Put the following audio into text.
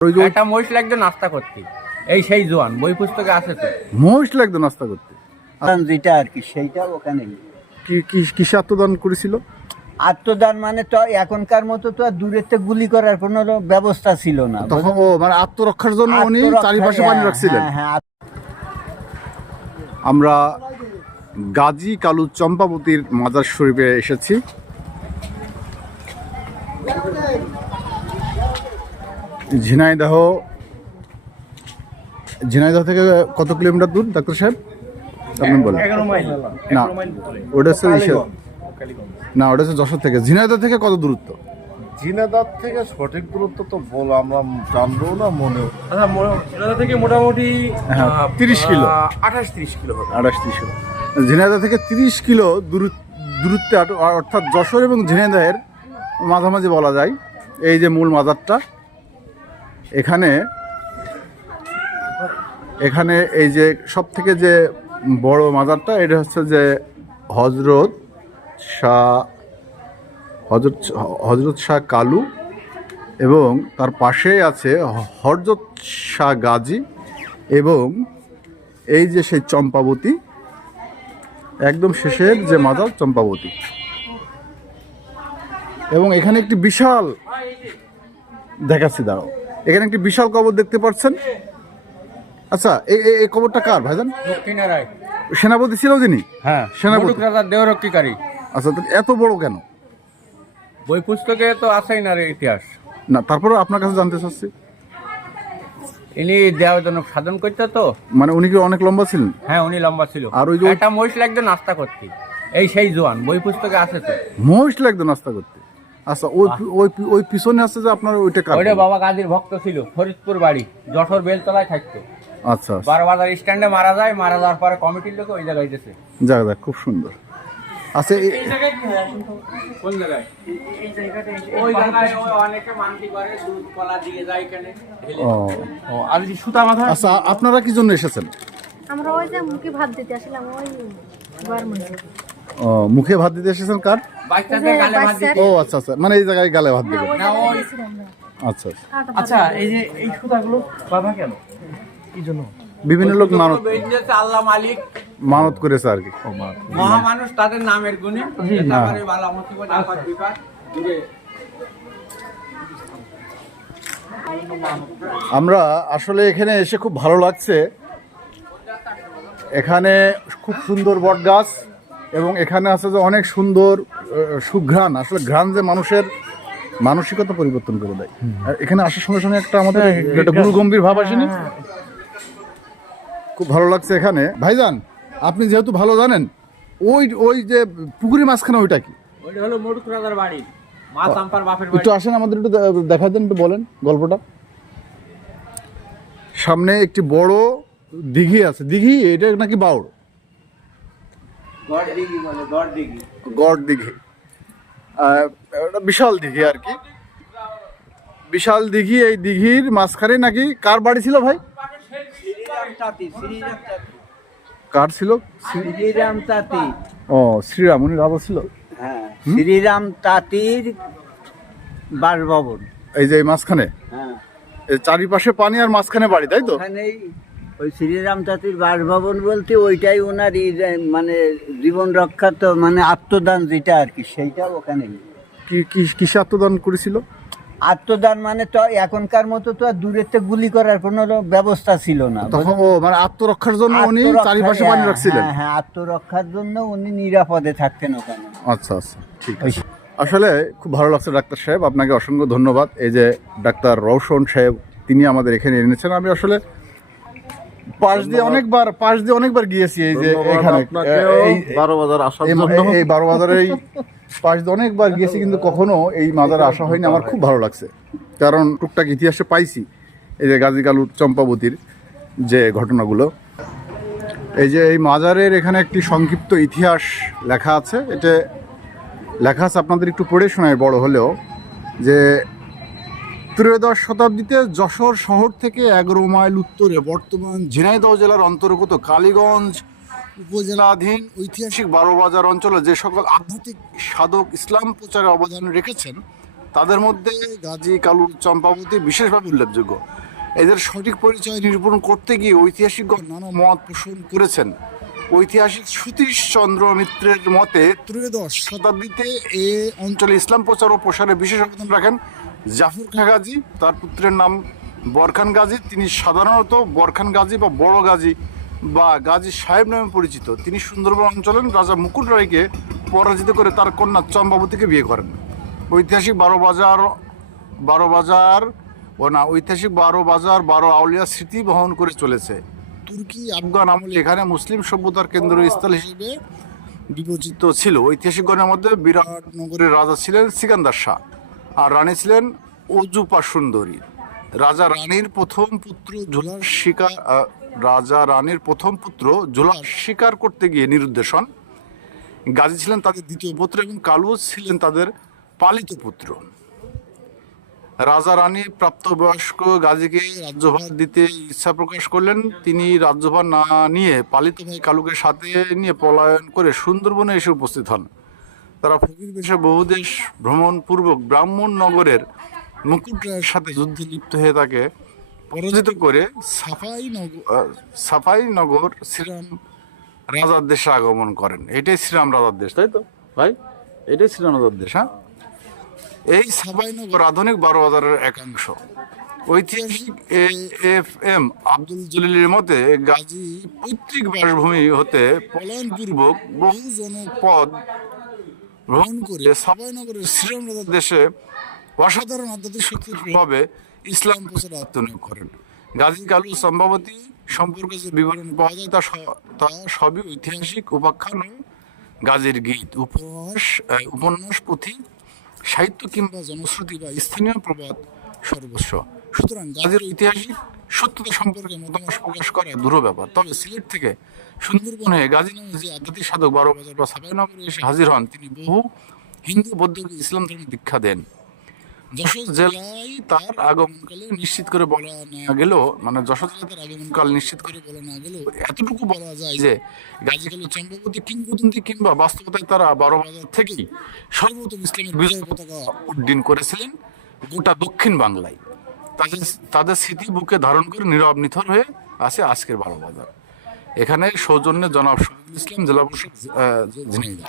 একটা মহিষ লাগতো নাস্তা করতে, এই সেই জোয়ান বই পুস্তকে আছে তো। মহিষ লাগতো নাস্তা করতে, যেটা আর কি সেইটা ওখানে কিসে আত্মদান করেছিল? আত্মদান মানে তো এখনকার মতো তো আর দূরেতে গুলি করার কোনো ব্যবস্থা ছিল না। তখন ও মানে আত্মরক্ষার জন্য উনি চারিপাশে পানি রাখছিলেন। হ্যাঁ, আমরা গাজী কালু চম্পাবতীর মাজার শরীফে এসেছি। ঝিনাইদহ থেকে কত কিলোমিটার দূর ডাক্তার সাহেব আপনি বলেন? 11 মাইল না, ওটা হচ্ছে না, ওটা হচ্ছে যশোর থেকে। ঝিনাইদহ থেকে কত দূরত্ব? ঝিনাইদহ থেকে সঠিক দূরত্ব তো বল আমরা জানবো না মনে। আচ্ছা, ঝিনাইদহ থেকে মোটামুটি 30 কিলো, 28-30 কিলো হবে। 28 কিলো। ঝিনাইদহ থেকে 30 কিলো দূরত্বে, অর্থাৎ যশোর এবং ঝিনাইদহের মাঝামাঝি বলা যায়। এই যে মূল মাজারটা, এখানে এই যে সব থেকে যে বড় মাজারটা, এটা হচ্ছে যে হজরত শাহ কালু, এবং তার পাশে আছে হজরত শাহ গাজী, এবং এই যে সেই চম্পাবতী, একদম শেষের যে মাজার চম্পাবতী। এবং এখানে একটি বিশাল, দেখাচ্ছি দাঁড়াও, এখানে একটি বিশাল কবর দেখতে পাচ্ছেন। আচ্ছা, এই কবরটা কার ভাইজান? সেনাপতি ছিল যিনি? হ্যাঁ, সেনাপতি রাজার দেহরক্ষীকারী। আচ্ছা, তো এত বড় কেন? বই পুস্তকে তো আছেই না রে ইতিহাস। না, তারপরে আপনার কাছে জানতে চাচ্ছি। ইনি দেহজনক সাধন করতে তো। মানে উনি কি অনেক লম্বা ছিলেন? হ্যাঁ, উনি লম্বা ছিল। আর ওই যে একটা মহিষ লাগতো নাস্তা করতে, এই সেই জোয়ান বই পুস্তকে আছে তো। মহিষ লাগতো নাস্তা করতে। আচ্ছা, ওই পিছনে আছে যে আপনার, ওইটা কার? ওইটা বাবা গাজীর ভক্ত ছিল, ফরিদপুর বাড়ি, যশোর বেলতলায় থাকতো। আচ্ছা, 12 বাজার স্ট্যান্ডে মারা যায়, মারা যাওয়ার পরে কমিটির লোক ওই জায়গায় গেছে। যাক, খুব সুন্দর। আচ্ছা, কোন জায়গায়? ওই জায়গায় অনেকে মানতি করে, দুধ কলা দিয়ে যায় এখানে। আর যে সুতা মাথা। আচ্ছা, আপনারা কি জন্য এসেছেন? আমরা ওই যে মুখে ভাত দিতে আসলাম, ওই গরমে। মুখে ভাত দিতে এসেছেন কার? বাচ্চাদের গালে ভাত দিতে। ও আচ্ছা, মানে এই জায়গায় গালে ভাত দিবেন। আচ্ছা, আচ্ছা, এই যে এই সুতাগুলো বাঁধা কেন, কি জন্য? বিভিন্ন লোক আল্লাহ মালিক মানত করেছে আর কি। মহামানুষ তাদের নামের গুণে তারপরে ভালো মুসিবত আফত বিপদ দূরে। আমরা আসলে এখানে এসে খুব ভালো লাগছে। এখানে খুব সুন্দর বট গাছ, এবং এখানে আছে যে অনেক সুন্দর সুঘ্রাণ। আসলে ঘ্রাণ যে মানুষের মানসিকতা পরিবর্তন করে দেয়। আর এখানে আসার সঙ্গে সঙ্গে একটা আমাদের একটা গুরু গম্ভীর ভাব আসেনি? খুব ভালো লাগছে এখানে। ভাইজান, আপনি যেহেতু ভালো জানেন, ওই যে পুকুরের মাঝখানে ওইটা কি? ওইটা হলো মরুক রাজার বাড়ি, মা চাম্পার বাপের বাড়ি। একটু আসেন, আমাদের একটু দেখাই দেন, একটু বলেন গল্পটা। সামনে একটি বড় দিঘি আছে। দিঘি এটা নাকি বাউড়? গড় দিঘি বলে, গড় দিঘি। গড় দিঘি, একটা বিশাল দিঘি আর কি, বিশাল দিঘি। এই দিঘির মাঝখানে নাকি কার বাড়ি ছিল ভাই? কার ছিল? শ্রীরাম তাঁতি। ও, শ্রীরাম, উনি রাজা ছিল। হ্যাঁ, শ্রীরাম তাঁতির বাসভবন। এই যে এই মাঝখানে, হ্যাঁ, এই চারিপাশে পানি আর মাঝখানে বাড়ি, তাই তো? ওখানেই ওই শ্রীরাম তাঁতির বাসভবন বলতে ওইটাই ওনার মানে জীবন রক্ষা, তো মানে আত্মদান যেটা আর কি সেইটা ওখানে। কিসে আত্মদান করেছিল? আত্মদান মানে তো এখনকার মতো তো আর দূরেতে গুলি করার কোনো ব্যবস্থা ছিল না। তখন ও মানে আত্মরক্ষার জন্য উনি চারিপাশে পানি রাখছিলেন। হ্যাঁ, আত্মরক্ষার জন্য উনি নিরাপদে থাকতেন ওখানে। আচ্ছা, ঠিক আছে। আসলে খুব ভালো লাগছে ডাক্তার সাহেব, আপনাকে অসংখ্য ধন্যবাদ। এই যে ডাক্তার রওশন সাহেব, তিনি আমাদের এখানে এনেছেন। আমি আসলে পাশ দিয়ে অনেকবার গিয়েছি। এই যে এখানে এই 12 বাজার আসার জন্য, এই 12 বাজারের এই পাশ দিয়ে অনেকবার গিয়েছি, কিন্তু কখনো এই মাজারে আসা হয়নি। আমার খুব ভালো লাগছে, কারণ টুকটাক ইতিহাসে পাইছি এই যে গাজী কালু চম্পাবতীর যে ঘটনাগুলো। এই যে এই মাজারের এখানে একটি সংক্ষিপ্ত ইতিহাস লেখা আছে। এটা লেখা আছে, আপনাদের একটু পড়ে শোনায় বড় হলেও, যে 13 শতাব্দীতে যশোর শহর থেকে 11 মাইল উত্তরে বর্তমান ঝিনাইদহ জেলার অন্তর্গত কালীগঞ্জ উপজেলাধীন ঐতিহাসিক 12 বাজার অঞ্চলে যে সকল আধ্যাত্মিক সাধক ইসলাম প্রচারে অবদান রেখেছেন, তাদের মধ্যে গাজী, কালু, চম্পাবতী বিশেষভাবে উল্লেখযোগ্য। এদের সঠিক পরিচয় নিরূপণ করতে গিয়ে ঐতিহাসিকগণ নানা মত পোষণ করেছেন। ঐতিহাসিক সতীশ চন্দ্র মিত্রের মতে ত্রয়োদশ শতাব্দীতে এ অঞ্চলে ইসলাম প্রচার ও প্রসারে বিশেষ অবদান রাখেন জাফর খাঁ গাজী। তার পুত্রের নাম বরখান গাজী। তিনি সাধারণত বরখান গাজী বা বড় গাজী বা গাজী সাহেব নামে পরিচিত। তিনি সুন্দরবন অঞ্চলের রাজা মুকুট রায়কে পরাজিত করে তার কন্যা চম্পাবতীকে বিয়ে করেন। ঐতিহাসিক ঐতিহাসিক 12 আউলিয়া স্মৃতি বহন করে চলেছে। তুর্কি আফগান আমলে এখানে মুসলিম সভ্যতার কেন্দ্রস্থল হিসেবে বিবেচিত ছিল। ঐতিহাসিকগণের মধ্যে বিরাটনগরের রাজা ছিলেন সিকান্দার শাহ, আর রানী ছিলেন অজুপা সুন্দরী। রাজা রানীর প্রথম পুত্র জুলাস শিকার করতে গিয়ে নিরুদ্দেশ হন। গাজী ছিলেন তাদের দ্বিতীয় পুত্র এবং কালু ছিলেন তাদের পালিত পুত্র। রাজা রানী প্রাপ্তবয়স্ক গাজীকে রাজ্যভার দিতে ইচ্ছা প্রকাশ করলেন। তিনি রাজ্যভার না নিয়ে পালিত ভাই কালুকে সাথে নিয়ে পলায়ন করে সুন্দরবনে এসে উপস্থিত হন। তারা ফকির বেশে বহুদেশ ভ্রমণ পূর্বক ব্রাহ্মণ নগরের মুকুট রায়ের সাথে যুদ্ধে লিপ্ত হয়ে তাকে পরাজিত করে সাফাইনগর শ্রীরাম রাজার দেশে আগমন করেন। এটাই শ্রীরাম রাজার দেশ, তাই তো ভাই? এটাই শ্রীরাম রাজার দেশ। হ্যাঁ, এই সাফাইনগর আধুনিক 12,000-এর একাংশ। ঐতিহাসিক AFM আব্দুল জলিলের মতে গাজী পৈতৃক বাসভূমি হতে পলায়নপূর্বক বহু জনপদ গ্রহণ করে সাফাইনগরের শ্রীরাম রাজার দেশে অসাধারণ আধ্যাত্মিক শক্তির প্রভাবে ইসলাম প্রচারে আত্মনিয়োগ করেন। গাজী, কালু, চম্পাবতী সম্পর্কে যে বিবরণ পাওয়া যায় তা সবই ঐতিহাসিক উপাখ্যান ও গাজীর গীত, উপন্যাস, পুঁথি, সাহিত্য কিংবা জনশ্রুতি বা স্থানীয় প্রবাদ সর্বস্ব। সুতরাং গাজীর ঐতিহাসিক সত্যতা সম্পর্কে মতামত প্রকাশ করা দূর ব্যাপার। তবে সিলেট থেকে সুন্দরবনে গাজী নামে যে আধ্যাত্মিক সাধক 12 বা সাফাইনগরে এসে হাজির হন, তিনি বহু হিন্দু বৌদ্ধকে ইসলাম ধর্মে দীক্ষা দেন। যশোর জেলায় তার আগমনকাল নিশ্চিত করে বলা না গেলেও এতটুকু বলা যায় যে গাজী, কালু, চম্পাবতী কিংবদন্তি কিংবা বাস্তবতায় তারা 12 বাজার থেকেই সর্বপ্রথম ইসলামের বিজয় পতাকা উড্ডীন করেছিলেন গোটা দক্ষিণ বাংলায়। তাদের স্মৃতি বুকে ধারণ করে নীরব নিথর হয়ে আছে আজকের 12 বাজার। এখানে সৌজন্যে জনাব শহীদুল ইসলাম, জেলা প্রশাসক, ঝিনাইদহ।